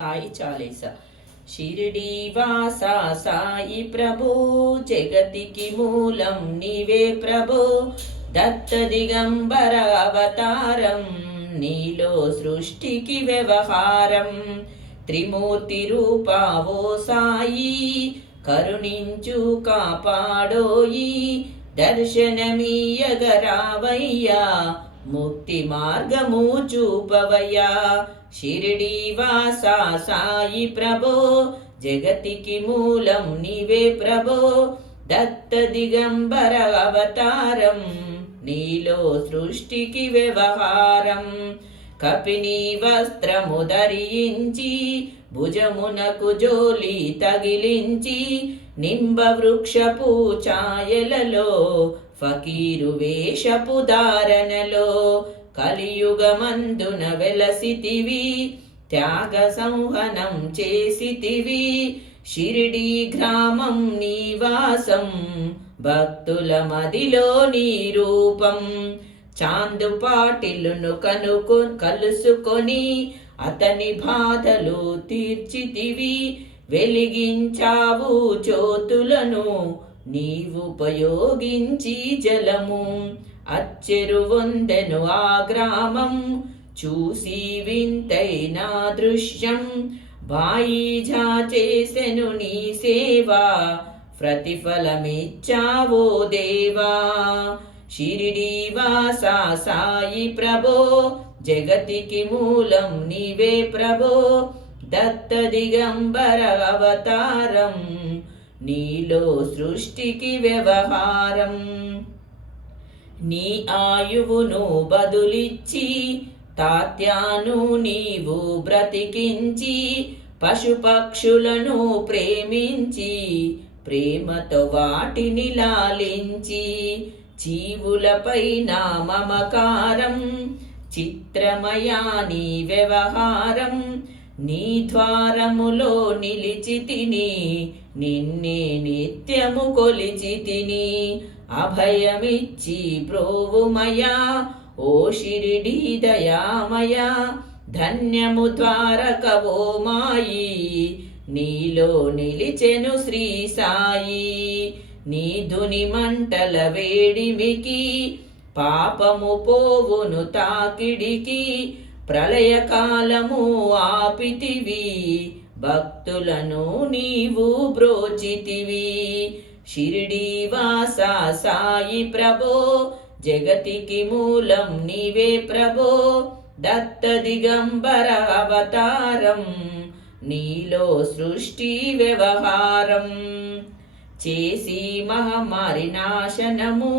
సాయి చాలీస. షిరిడి వాసా సాయి ప్రభు, జగతికి మూలం నీవే ప్రభు. దత్త దిగంబర అవతారం, నీలో సృష్టికి వ్యవహారం. త్రిమూర్తి రూపావో సాయి, కరుణించు కాపాడోయి. దర్శనమీయగరావయ్యా, ముక్తి మార్గము చూపవయ్యా. షిరిడి వాసా సాయి ప్రభో, జగతికి మూలం నీవే ప్రభో. దత్త దిగంబర అవతారం, నీలో సృష్టికి వ్యవహారం. కపిని వస్త్రము ధరించి, భుజమునకు జోలి తగిలించి. నింబ వృక్షపు ఛాయలలో, ఫకీరు వేషపు ధారణలో. కలియుగమందున వెలసితివి, త్యాగ సంహనం చేసితివి. షిరిడి గ్రామం నివాసం, భక్తుల మదిలో నీ రూపం. చాందు పాటిలును కలుసుకొని, అతని బాధలు తీర్చితివి. వెలిగించావు జ్యోతులను, నీవుపయోగించి జలము. అచ్చెరు వందెను ఆ గ్రామం, చూసి వింతైన దృశ్యం. బాయిజా చేసెను నీ సేవా, ప్రతిఫలమిచ్చావో దేవా. షిరిడి వాసా సాయి ప్రభో, జగతికి మూలం నీవే ప్రభో. దత్త దిగంబర అవతారం, నీలో సృష్టికి వ్యవహారం. నీ ఆయువును బదులిచ్చి, తాత్యాను నీవు బ్రతికించి. పశుపక్షులను ప్రేమించి, ప్రేమతో వాటిని లాలించి. జీవులపైన మమకారం, చిత్రమయా నీ వ్యవహారం. నీ ద్వారములో నిలిచితిని, నిన్నే నిత్యము కొలిచితిని. అభయమిచ్చి ప్రోవుమయా, ఓ షిరిడి దయామయా. ధన్యము ద్వారకవో మాయి, నీలో నిలిచెను శ్రీ సాయి. నీ ధుని మంటల వేడిమికి, పాపము పోవును తాకిడికి. ప్రళయకాలము ఆపితివి, భక్తులను నీవు బ్రోచితివి. షిరిడి వాసా సాయి ప్రభో, జగతికి మూలం నీవే ప్రభో. దత్త దిగంబర అవతారం, నీలో సృష్టి వ్యవహారం. చేసి మహమ్మారి నాశనము,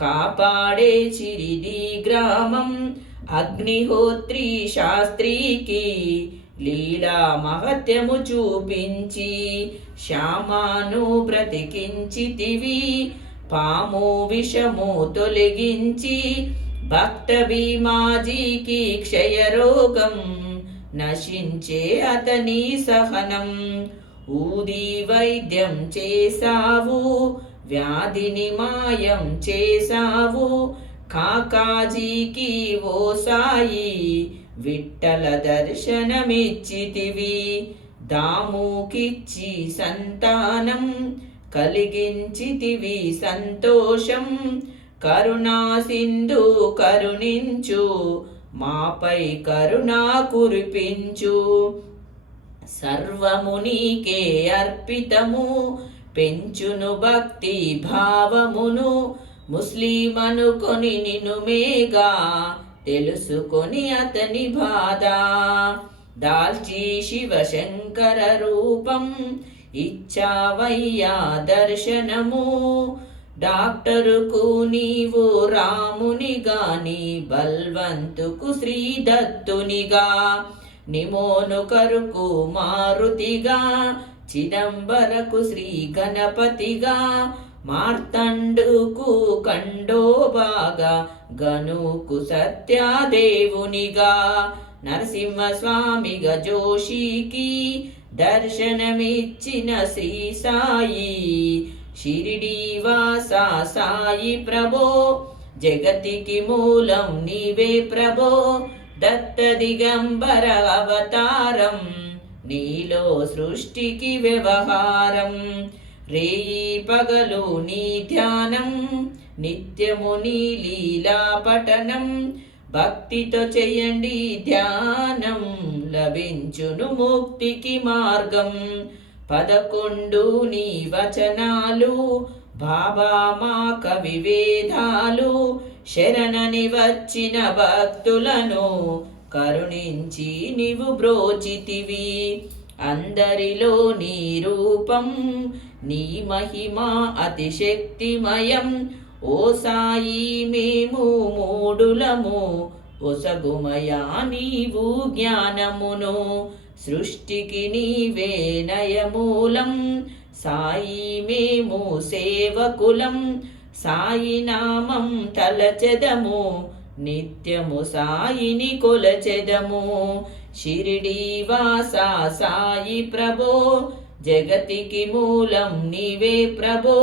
కాపాడే షిరిడి గ్రామం. అగ్నిహోత్రి శాస్త్రికి, లీలా మహత్యము చూపించి. శ్యామాను బ్రతికించితివి, పాము విషము తొలగించి. భక్త భీమాజీకి క్షయరోగం, నశించే అతని సహనం. ఊది వైద్యం చేసావు, వ్యాధిని మాయం చేసావు. కాకాజీకి ఓ సాయి, విట్టల దర్శనమిచ్చితివి. దాముకిచ్చి సంతానం, కలిగించితివి సంతోషం. కరుణా సింధు కరుణించు, మాపై కరుణా కురిపించు. సర్వము నీకే అర్పితము, పెంచును భక్తి భావమును. ముస్లిం అనుకొని నిన్ను మేగా, తెలుసుకొని అతని బాధ. దాల్చి శివశంకర రూపం, ఇచ్చావయ్యా దర్శనము. డాక్టరుకు నీవు రామునిగా, నీ బల్వంతుకు శ్రీదత్తునిగా. నిమోనుకరుకు మారుతిగా, చిదంబరకు శ్రీ గణపతిగా. మార్తండుకు కండోబాగా, గనుకు సత్యాదేవునిగా. నరసింహస్వామిగా జోషికి, దర్శనమిచ్చిన శ్రీ సాయి. షిరిడి వాసా సాయి ప్రభో, జగతికి మూలం నీవే ప్రభో. దత్త దిగంబర అవతారం నీలో సృష్టికి వ్యవహారం. రేయి పగలు నీ ధ్యానం, నిత్యము నీ లీలా పఠనం. భక్తితో చెయ్యండి ధ్యానం, లభించును ముక్తికి మార్గం. 11 నీ వచనాలు, బాబా మా కవి వేదాలు. శరణని వచ్చిన భక్తులను కరుణించి నీవు బ్రోచితివి. అందరిలో నీ రూపం, నీ మహిమ అతిశక్తిమయం. ఓ సాయి మేము మూడులము, ఒసగుమయా నీవు జ్ఞానమును. సృష్టికి నీవే నయమూలం, సాయి మేము సేవకులం. సాయి నామం తలచెదము, నిత్యము సాయిని కొలచెదము. షిరిడీ వాసా సాయి ప్రభో, జగతికి మూలం నీవే ప్రభో.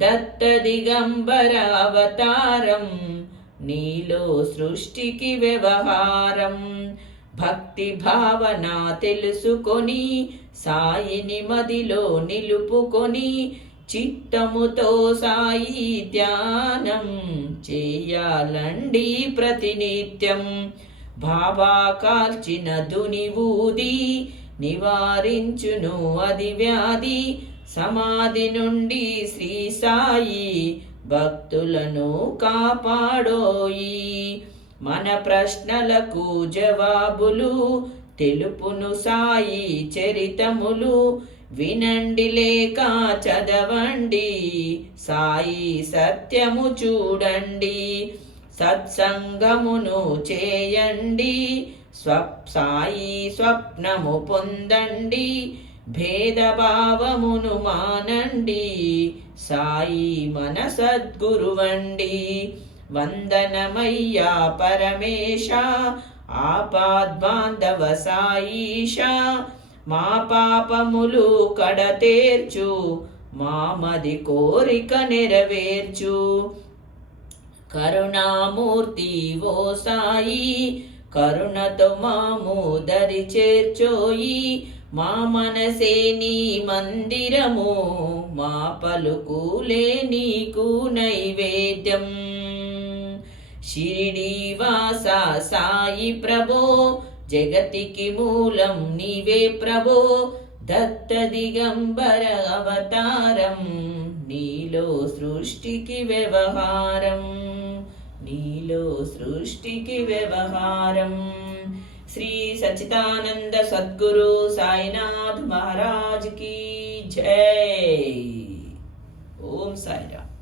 దత్త దిగంబర అవతారం, నీలో సృష్టికి వ్యవహారం. భక్తి భావన తెలుసుకొని, సాయిని మదిలో నిలుపుకొని. చిత్తముతో సాయి ధ్యానం చేయాలండి ప్రతినిత్యం. బాబా కాల్చిన దుని ఊది, నివారించును అది వ్యాధి. సమాధి నుండి శ్రీ సాయి భక్తులను కాపాడోయి. మన ప్రశ్నలకు జవాబులు తెలుపును సాయి చరితములు. వినండి లేక చదవండి, సాయి సత్యము చూడండి. సత్సంగమును చేయండి, సాయి స్వప్నము పొందండి. భేదభావమును మానండి, సాయి మన సద్గురువండి. వందనమయ్యా పరమేశ, ఆపద్బాంధవ సాయిష. మా పాపములు కడతేర్చు, మామది కోరిక నెరవేర్చు. కరుణామూర్తి ఓ సాయి, కరుణతో మాము దరి చేర్చోయి. మా మనసే నీ మందిరము, మా పలుకులే నీకు నైవేద్యం. షిరిడీ వాసా సాయి ప్రభో, జగతికి మూలం నీవే ప్రభో. దత్త దిగంబర అవతారం, నీలో సృష్టికి వ్యవహారం. నీలో సృష్టికి వ్యవహారం. శ్రీ సచ్చిదానంద సద్గురు సాయినాథ్ మహారాజ్ की जय. ఓం సాయిరామ్.